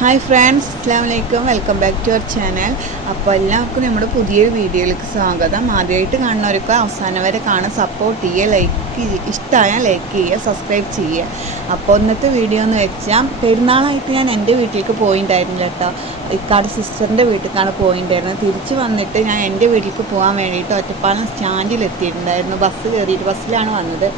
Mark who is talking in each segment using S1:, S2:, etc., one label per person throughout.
S1: Hi friends അസ്സാം വലൈക്കും welcome back to our channel അപ്പോൾ എല്ലാവർക്കും നമ്മുടെ പുതിയ വീഡിയോയിലേക്ക് സ്വാഗതം. ആദ്യമായിട്ട് കാണുന്നവർക്ക് അവസാനം വരെ കാണാൻ സപ്പോർട്ട് ചെയ്യുക ലൈക്ക് ഇഷ്ടമായാൽ ലൈക്ക് ചെയ്യുക സബ്സ്ക്രൈബ് ചെയ്യുക. അപ്പോൾ ഇന്നത്തെ വീഡിയോ എന്ന് വെച്ചാൽ പെരുന്നാളായിട്ട് ഞാൻ എന്റെ വീട്ടിലേക്ക് പോയിണ്ടായിരുന്നില്ല കേട്ടോ. ഇക്കാട് സിസ്റ്ററിന്റെ വീട്ടിലേക്കാണ് പോയിണ്ടായിരുന്നത്. തിരിച്ച് വന്നിട്ട് ഞാൻ എന്റെ വീട്ടിലേക്ക് പോകാൻ വേണ്ടിയിട്ട് ഒറ്റപ്പാലം സ്റ്റാൻഡിൽ എത്തിയിട്ടുണ്ടായിരുന്നു ബസ് കയറിയിട്ട് ബസ്സിലാണ് വന്നത്.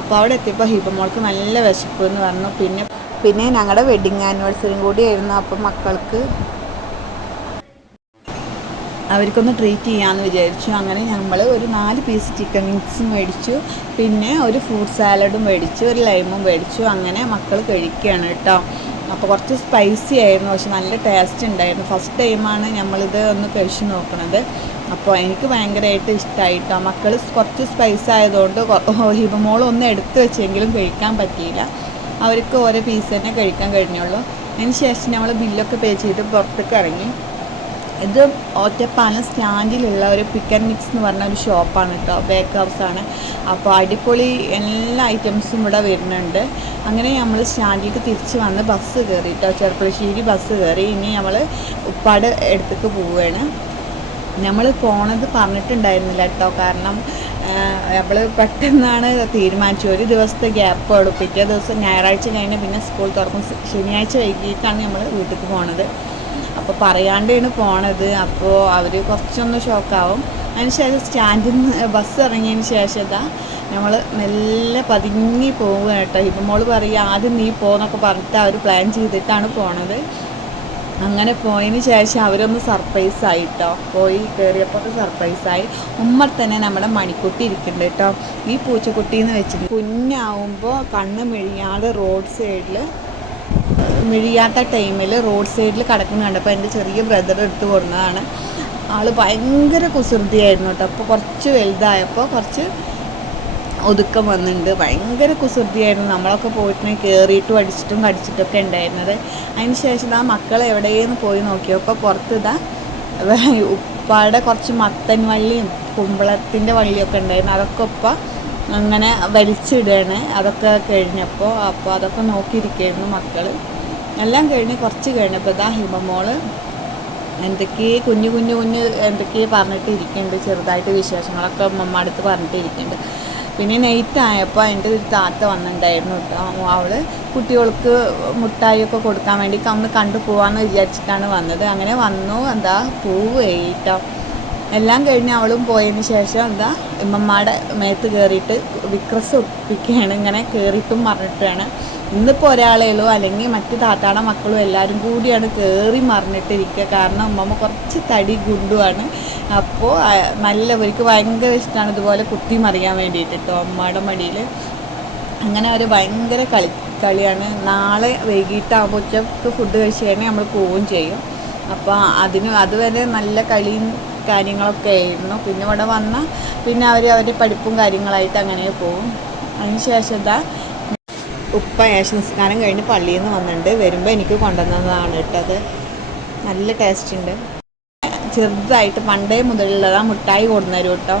S1: അപ്പോൾ അവിടെ എത്തിയപ്പോൾ ഹിബമോൾക്ക് നല്ല വിശപ്പ് എന്ന് പറഞ്ഞു. പിന്നെ പിന്നെ ഞങ്ങളുടെ വെഡിങ് ആനിവേഴ്സറിയും കൂടി ആയിരുന്നു അപ്പം മക്കൾക്ക് അവർക്കൊന്ന് ട്രീറ്റ് ചെയ്യാമെന്ന് വിചാരിച്ചു. അങ്ങനെ നമ്മൾ ഒരു നാല് പീസ് ചിക്കൻ വിങ്സും മേടിച്ചു. പിന്നെ ഒരു ഫ്രൂട്ട് സാലഡും മേടിച്ചു. ഒരു ലൈമും മേടിച്ചു. അങ്ങനെ മക്കൾ കഴിക്കുകയാണ് കേട്ടോ അപ്പോൾ കുറച്ച് സ്പൈസി ആയിരുന്നു. പക്ഷെ നല്ല ടേസ്റ്റ് ഉണ്ടായിരുന്നു ഫസ്റ്റ് ടൈമാണ് നമ്മളിത് ഒന്ന് കഴിച്ച് നോക്കണത്. അപ്പോൾ എനിക്ക് ഭയങ്കരമായിട്ട് ഇഷ്ടമായിട്ടോ മക്കൾ കുറച്ച് സ്പൈസ് ആയതുകൊണ്ട് ഹിബമോൾ ഒന്ന് എടുത്തു വെച്ചെങ്കിലും കഴിക്കാൻ പറ്റിയില്ല. അവർക്ക് ഓരോ പീസ് തന്നെ കഴിക്കാൻ കഴിഞ്ഞുള്ളൂ. അതിന് ശേഷം നമ്മൾ ബില്ലൊക്കെ പേ ചെയ്ത് പുറത്തേക്ക് ഇറങ്ങി. ഇത് ഒറ്റപ്പാലം സ്റ്റാൻഡിലുള്ള ഒരു പിക്ക് ആൻഡ് മിക്സ് എന്ന് പറഞ്ഞ ഒരു ഷോപ്പാണ് കേട്ടോ ബേക്ക് ആണ്. അപ്പോൾ അടിപൊളി എല്ലാ ഐറ്റംസും ഇവിടെ വരുന്നുണ്ട്. അങ്ങനെ നമ്മൾ സ്റ്റാൻഡിലേക്ക് തിരിച്ച് വന്ന് ബസ് കയറി കേട്ടോ ചെറുപ്പശ്ശേരി ബസ് കയറി ഇനി നമ്മൾ ഉപ്പാട് എടുത്തേക്ക് പോവുകയാണ്. നമ്മൾ പോണത് പറഞ്ഞിട്ടുണ്ടായിരുന്നില്ല കേട്ടോ കാരണം നമ്മൾ പെട്ടെന്നാണ് തീരുമാനിച്ചു ഒരു ദിവസത്തെ ഗ്യാപ്പ് ഉള്ളൂ. പിറ്റേ ദിവസം ഞായറാഴ്ച കഴിഞ്ഞ് പിന്നെ സ്കൂൾ തുറക്കും. ശനിയാഴ്ച വൈകിട്ടാണ് നമ്മൾ വീട്ടിലേക്ക് പോണത്. അപ്പോൾ പറയാണ്ടാണ് പോണത്. അപ്പോൾ അവർ കുറച്ചൊന്ന് ഷോക്കാവും അതിനുശേഷം സ്റ്റാൻഡിൽ നിന്ന് ബസ് ഇറങ്ങിയതിന് ശേഷം ഇതാ നമ്മൾ മെല്ലെ പതുങ്ങി പോവുക കേട്ടോ. മോൾ പറയുക ആദ്യം നീ പോകുന്നൊക്കെ പറഞ്ഞിട്ട് അവർ പ്ലാൻ ചെയ്തിട്ടാണ് പോണത്. അങ്ങനെ പോയതിന് ശേഷം അവരൊന്ന് സർപ്രൈസ് ആയി കേട്ടോ പോയി കയറിയപ്പോൾ സർപ്രൈസായി ഉമ്മർ തന്നെ നമ്മുടെ മണിക്കുട്ടി ഇരിക്കുന്നുണ്ട് കേട്ടോ. ഈ പൂച്ചക്കുട്ടി എന്ന് വെച്ചിട്ട് കുഞ്ഞാവുമ്പോൾ കണ്ണ് മിഴിയാതെ റോഡ് സൈഡിൽ മിഴിയാത്ത ടൈമിൽ റോഡ് സൈഡിൽ കിടക്കുന്ന കണ്ടപ്പോൾ എന്റെ ചെറിയ ബ്രദർ എടുത്തു കൊടുന്നതാണ്. ആൾ ഭയങ്കര കുസൃതിയായിരുന്നു കേട്ടോ. അപ്പോൾ കുറച്ച് വലുതായപ്പോൾ കുറച്ച് ഒതുക്കം വന്നിട്ടുണ്ട്. ഭയങ്കര കുസൃതിയായിരുന്നു. നമ്മളൊക്കെ പോയിട്ടുണ്ടെങ്കിൽ കയറിയിട്ടും അടിച്ചിട്ടും കടിച്ചിട്ടൊക്കെ ഉണ്ടായിരുന്നത്. അതിന് ശേഷം ആ മക്കൾ എവിടെയെന്ന് പോയി നോക്കിയപ്പോൾ പുറത്ത് ഇതാ ഉപ്പാടെ കുറച്ച് മത്തൻ വള്ളിയും കുമ്പളത്തിന്റെ വള്ളിയൊക്കെ ഉണ്ടായിരുന്നു. അതൊക്കെ ഉപ്പ അങ്ങനെ വലിച്ചിടുകയാണ്. അതൊക്കെ കഴിഞ്ഞപ്പോൾ അപ്പോൾ അതൊക്കെ നോക്കിയിരിക്കുകയായിരുന്നു മക്കൾ എല്ലാം കഴിഞ്ഞ് കുറച്ച് കഴിഞ്ഞപ്പോൾ ഇതാ ഹിമമോൾ എന്തൊക്കെ കുഞ്ഞു കുഞ്ഞു കുഞ്ഞു എന്തൊക്കെ പറഞ്ഞിട്ട് ഇരിക്കുന്നുണ്ട് ചെറുതായിട്ട് വിശേഷങ്ങളൊക്കെ അമ്മമ്മ അടുത്ത് പറഞ്ഞിട്ട് ഇരിക്കുന്നുണ്ട് പിന്നെ നൈറ്റ് ആയപ്പോൾ എന്റെ ഒരു താത്ത വന്നിട്ടുണ്ടായിരുന്നു കേട്ടോ അവൾ കുട്ടികൾക്ക് മുട്ടായിയൊക്കെ കൊടുക്കാൻ വേണ്ടി ഒന്ന് കണ്ടു പോകാമെന്ന് വിചാരിച്ചിട്ടാണ് വന്നത്. അങ്ങനെ വന്നു എന്താ പൂവ് കേട്ടോ എല്ലാം കഴിഞ്ഞ് അവളും പോയതിന് ശേഷം എന്താ ഇമ്മമ്മയുടെ മേത്ത് കയറിയിട്ട് വിക്രസ് ഒപ്പിക്കുകയാണ് ഇങ്ങനെ കയറിയിട്ടും മറിഞ്ഞിട്ടാണ് ഇന്നിപ്പോൾ ഒരാളേ ഉള്ളൂ അല്ലെങ്കിൽ മറ്റു താത്താടെ മക്കളും എല്ലാവരും കൂടിയാണ് കയറി മറിഞ്ഞിട്ടിരിക്കുക. കാരണം ഉമ്മമ്മ കുറച്ച് തടി ഗുണ്ടുവാണ്. അപ്പോൾ നല്ല നല്ലവർക്ക് ഭയങ്കര ഇഷ്ടമാണ് ഇതുപോലെ കുത്തി മറിയാൻ വേണ്ടിയിട്ട് കേട്ടോ അമ്മയുടെ മടിയിൽ അങ്ങനെ അവർ ഭയങ്കര കളി കളിയാണ്. നാളെ വൈകിട്ടാകുമ്പോൾ ഉച്ചയ്ക്ക് ഫുഡ് കഴിച്ച് കഴിഞ്ഞാൽ നമ്മൾ പോവുകയും ചെയ്യും. അപ്പോൾ അതിന് അതുവരെ നല്ല കളിയും കാര്യങ്ങളൊക്കെ ആയിരുന്നു പിന്നെ ഇവിടെ വന്നാൽ പിന്നെ അവർ അവരുടെ പഠിപ്പും കാര്യങ്ങളായിട്ട് അങ്ങനെ പോകും അതിന് ശേഷം എന്താ ഉപ്പ ഏഷനസ്കാരം കഴിഞ്ഞ് പള്ളിയിൽ നിന്ന് വന്നിട്ടുണ്ട്. വരുമ്പോൾ എനിക്ക് കൊണ്ടുവന്നതാണ് ഇട്ടത് നല്ല ടേസ്റ്റ് ഉണ്ട്. ചെറുതായിട്ട് പണ്ടേ മുതലുള്ളതാണ് മുട്ടായി കൊണ്ടുവരും കേട്ടോ.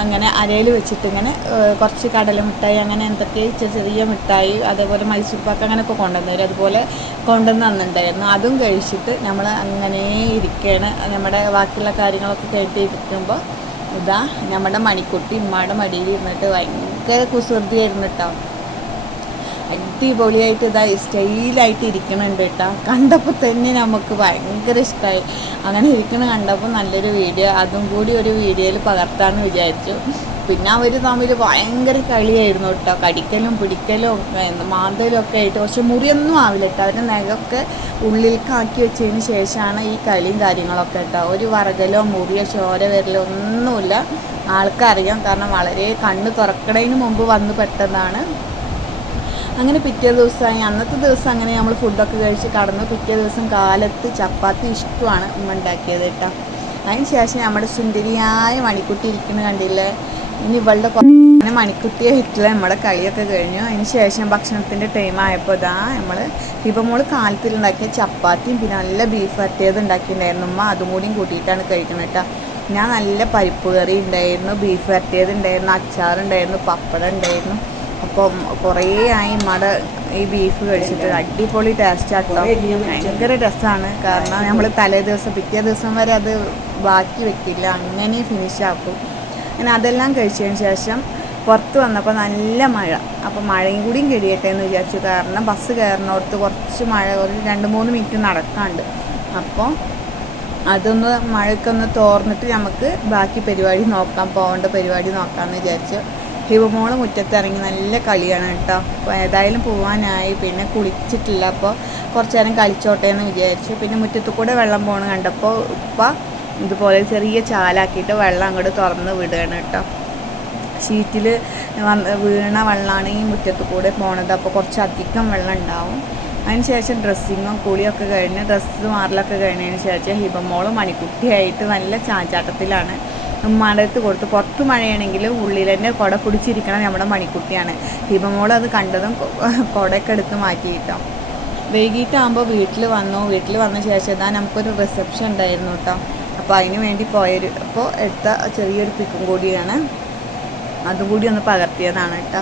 S1: അങ്ങനെ അരയിൽ വെച്ചിട്ട് ഇങ്ങനെ കുറച്ച് കടല മിഠായി അങ്ങനെ എന്തൊക്കെ ചെറിയ മിഠായി അതേപോലെ മൈസൂർ പാക്ക് അങ്ങനെ അങ്ങനെയൊക്കെ കൊണ്ടുവന്നവർ അതുപോലെ കൊണ്ടുവന്ന് തന്നിട്ടുണ്ടായിരുന്നു. അതും കഴിച്ചിട്ട് നമ്മൾ അങ്ങനെ ഇരിക്കുകയാണ് നമ്മുടെ ബാക്കിയുള്ള കാര്യങ്ങളൊക്കെ കേട്ടിരിക്കുമ്പോൾ ഇതാ നമ്മുടെ മണിക്കുട്ടി ഉമ്മയുടെ മടിയിൽ ഇരുന്നിട്ട് ഭയങ്കര കുസൃതിയായിരുന്നു കേട്ടോ അടിപൊളിയായിട്ട് ഇതാ സ്റ്റൈലായിട്ട് ഇരിക്കണുണ്ട് കേട്ടോ. കണ്ടപ്പോൾ തന്നെ നമുക്ക് ഭയങ്കര ഇഷ്ടമായി അങ്ങനെ ഇരിക്കണ കണ്ടപ്പോൾ നല്ലൊരു വീഡിയോ അതും കൂടി ഒരു വീഡിയോയിൽ പകർത്താമെന്ന് വിചാരിച്ചു. പിന്നെ അവർ തമ്മിൽ ഭയങ്കര കളിയായിരുന്നു കേട്ടോ. കടിക്കലും പിടിക്കലും മാന്തലും ഒക്കെ ആയിട്ട്. പക്ഷെ മുറിയൊന്നും ആവില്ല കേട്ടോ. അവരുടെ നഖമൊക്കെ ഉള്ളിലേക്കാക്കി വെച്ചതിന് ശേഷമാണ് ഈ കളിയും കാര്യങ്ങളൊക്കെ കേട്ടോ. ഒരു വറകലോ മുറിയോ ചോര വരലോ ഒന്നുമില്ല. ആൾക്കറിയാം. കാരണം വളരെ കണ്ണ് തുറക്കണതിന് മുമ്പ് വന്ന് പെട്ടതാണ്. അങ്ങനെ പിറ്റേ ദിവസമായി. അന്നത്തെ ദിവസം അങ്ങനെ നമ്മൾ ഫുഡൊക്കെ കഴിച്ച് കടന്നു പിറ്റേ ദിവസം കാലത്ത് ചപ്പാത്തി ഇഷ്ടമാണ് ഉമ്മ ഉണ്ടാക്കിയത് കേട്ടോ. അതിന് ശേഷം നമ്മുടെ സുന്ദരിയായ മണിക്കുട്ടി ഇരിക്കുന്നു കണ്ടില്ലേ? ഇനി ഇവളുടെ അങ്ങനെ മണിക്കുട്ടിയായിട്ടുള്ള നമ്മുടെ കളിയൊക്കെ കഴിഞ്ഞു. അതിന് ശേഷം ഭക്ഷണത്തിന്റെ ടൈം ആയപ്പോൾ ഇതാ നമ്മൾ ഇപ്പം മോൾ കാലത്തിലുണ്ടാക്കിയ ചപ്പാത്തിയും പിന്നെ നല്ല ബീഫ് വരട്ടിയത് ഉണ്ടാക്കിയിട്ടുണ്ടായിരുന്നു ഉമ്മ. അതും കൂടിയും കൂട്ടിയിട്ടാണ് കഴിക്കുന്നത് കേട്ടോ. ഞാൻ നല്ല പരിപ്പ് കറി ഉണ്ടായിരുന്നു ബീഫ് വരട്ടിയത് ഉണ്ടായിരുന്നു അച്ചാറുണ്ടായിരുന്നു പപ്പടം ഉണ്ടായിരുന്നു. അപ്പം കുറേ ആയി മട ഈ ബീഫ് കഴിച്ചിട്ട് അടിപൊളി ടേസ്റ്റ് ആട്ടോ. ഭയങ്കര രസമാണ് കാരണം നമ്മൾ തലേ ദിവസം പിറ്റേ ദിവസം വരെ അത് ബാക്കി വെക്കില്ല. അങ്ങനെ ഫിനിഷ് ആക്കും. അങ്ങനെ അതെല്ലാം കഴിച്ചതിന് ശേഷം പുറത്ത് വന്നപ്പോൾ നല്ല മഴ. അപ്പോൾ മഴയും കൂടിയും കഴിയട്ടെ എന്ന് വിചാരിച്ചു. കാരണം ബസ് കയറുന്നിടത്ത് കുറച്ച് മഴ ഒരു രണ്ട് മൂന്ന് മിനിറ്റ് നടക്കാണ്ട്. അപ്പോൾ അതൊന്ന് മഴയ്ക്കൊന്ന് തോർന്നിട്ട് നമുക്ക് ബാക്കി പരിപാടി നോക്കാം പോകേണ്ട പരിപാടി നോക്കാമെന്ന് വിചാരിച്ചു. ഹിവമോൾ മുറ്റത്തിറങ്ങി നല്ല കളിയാണ് കേട്ടോ. അപ്പോൾ ഏതായാലും പോകാനായി പിന്നെ കുളിച്ചിട്ടില്ല. അപ്പോൾ കുറച്ച് നേരം കളിച്ചോട്ടെ എന്ന് വിചാരിച്ചു. പിന്നെ മുറ്റത്ത് കൂടെ വെള്ളം പോകണം കണ്ടപ്പോൾ ഉപ്പ ഇതുപോലെ ചെറിയ ചാലാക്കിയിട്ട് വെള്ളം അങ്ങോട്ട് തുറന്ന് വിടുകയാണ് കേട്ടോ. ഷീറ്റിൽ വന്ന് വീണ വെള്ളമാണ് ഈ മുറ്റത്ത് കൂടെ പോണത്. അപ്പോൾ കുറച്ച് അധികം വെള്ളം ഉണ്ടാവും. അതിനുശേഷം ഡ്രസ്സിങ്ങും കുളിയൊക്കെ കഴിഞ്ഞ് ഡ്രസ്സ് മാറലൊക്കെ കഴിഞ്ഞതിന് ശേഷം ഹിബമോളും മണിക്കുട്ടിയായിട്ട് നല്ല ചാഞ്ചാട്ടത്തിലാണ്. ഉമ്മാന്റെ കൊടുത്തു പുറത്ത് മഴയാണെങ്കിലും ഉള്ളിൽ തന്നെ കുട പിടിച്ചിരിക്കണം നമ്മുടെ മണിക്കുട്ടിയാണ്. ഹിബമോൾ അത് കണ്ടതും കുടയൊക്കെ എടുത്ത് മാറ്റിയിട്ടോ. വൈകിട്ടാകുമ്പോൾ വീട്ടിൽ വന്നു. വീട്ടിൽ വന്ന ശേഷം ഇതാ നമുക്കൊരു റിസപ്ഷൻ ഉണ്ടായിരുന്നു കേട്ടോ അപ്പോൾ അതിന് വേണ്ടി പോയൊരു അപ്പോൾ എടുത്ത ചെറിയൊരു പിക്കും കൂടിയാണ്. അതും കൂടി ഒന്ന് പകർത്തിയതാണ് കേട്ടോ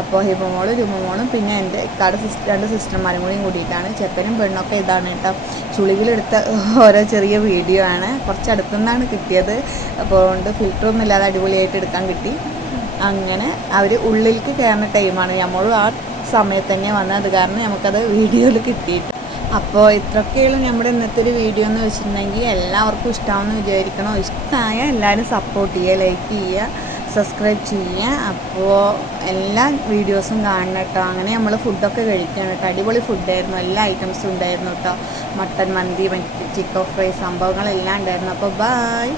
S1: അപ്പോൾ ഹിബമോളും രുമമോളും പിന്നെ എന്റെ ഇക്കാട് സിസ്റ്റർ രണ്ട് സിസ്റ്റർമാരും കൂടിയും കൂടിയിട്ടാണ്. ചെപ്പനും പെണ്ണൊക്കെ ഇതാണ് കേട്ടോ. ചുളികളെടുത്ത ഓരോ ചെറിയ വീഡിയോ ആണ്. കുറച്ച് അടുത്തുനിന്നാണ് കിട്ടിയത്. അപ്പോൾ അതുകൊണ്ട് ഫിൽറ്ററൊന്നും ഇല്ലാതെ അടിപൊളിയായിട്ട് എടുക്കാൻ കിട്ടി. അങ്ങനെ അവർ ഉള്ളിലേക്ക് കയറുന്ന ടൈമാണ് നമ്മളും ആ സമയത്ത് തന്നെ വന്നത്. കാരണം നമുക്കത് വീഡിയോയിൽ കിട്ടിയിട്ട്. അപ്പോൾ ഇത്രയൊക്കെയുള്ള നമ്മുടെ ഇന്നത്തെ ഒരു വീഡിയോ എന്ന് വെച്ചിട്ടുണ്ടെങ്കിൽ എല്ലാവർക്കും ഇഷ്ടമാണെന്ന് വിചാരിക്കണം? ഇഷ്ടമായ എല്ലാവരും സപ്പോർട്ട് ചെയ്യുക ലൈക്ക് ചെയ്യുക. സബ്സ്ക്രൈബ് ചെയ്യുക. അപ്പോൾ എല്ലാ വീഡിയോസും കാണണം കേട്ടോ. അങ്ങനെ നമ്മൾ ഫുഡൊക്കെ കഴിക്കുകയാണ് കേട്ടോ. അടിപൊളി ഫുഡായിരുന്നു എല്ലാ ഐറ്റംസും ഉണ്ടായിരുന്നു കേട്ടോ. മട്ടൻ മന്തി ചിക്കൻ ഫ്രൈ സംഭവങ്ങളെല്ലാം ഉണ്ടായിരുന്നു. അപ്പോൾ ബായ്